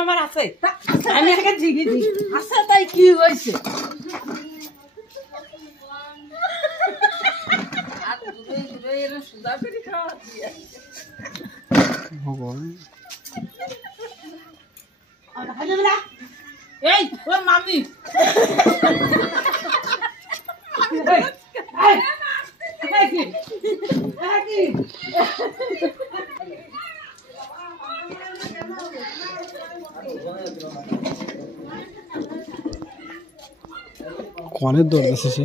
আমার আছে আমি আগে জিগি দি আছে তাই কি হয়েছে এই ও মামি কনের দৌড় এসেছে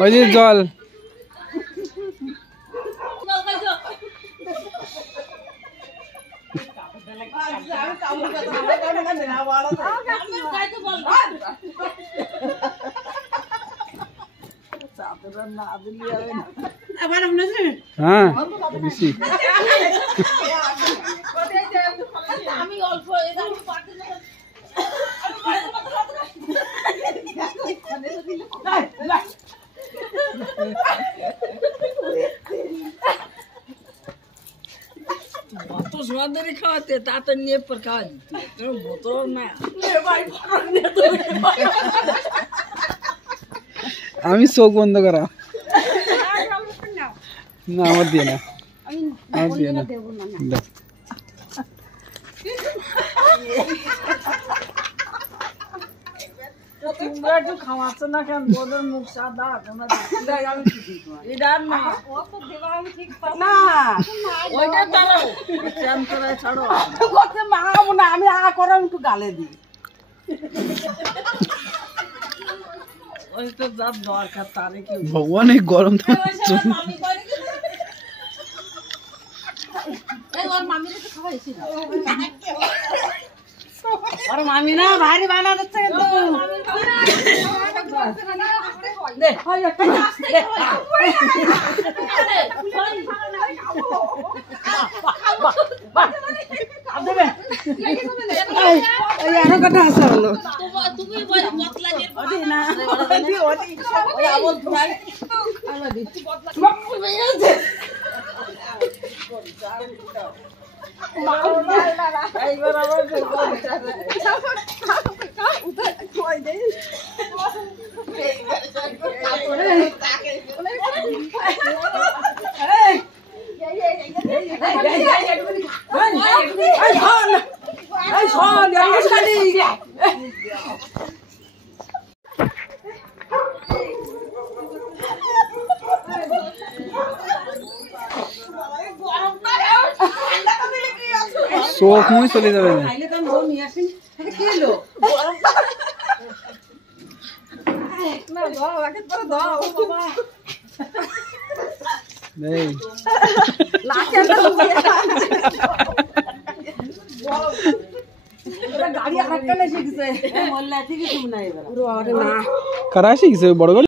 ওই যে জল হ্যাঁ বেশি আমি অল্প ধরে খাওয়াতে তাতে নিয়ে পর খাওয়া বোতল না আমি চোখ বন্ধ করা না আমার দিয়ে না আমার দিয়ে না তোমরা একটু খাওয়াচ্ছ না কেন বোধের মুখ সাদা ওইটা দাঁড়াও ছাড়ো মাখাবো না আমি আ করে একটু গালে দিই ওই তো যা দরকার তারে কি ভগবান এই গরম और मामी ना भारी बना देते हैं तो दे अब दे यार कटा हसलो तुम्ही बतला जे अरे ना अरे ओया बोल भाई आला दी बतला চোখ মুই চলে যাবে গাড়ি হাঁটতে শিখছে করা শিখছে বড়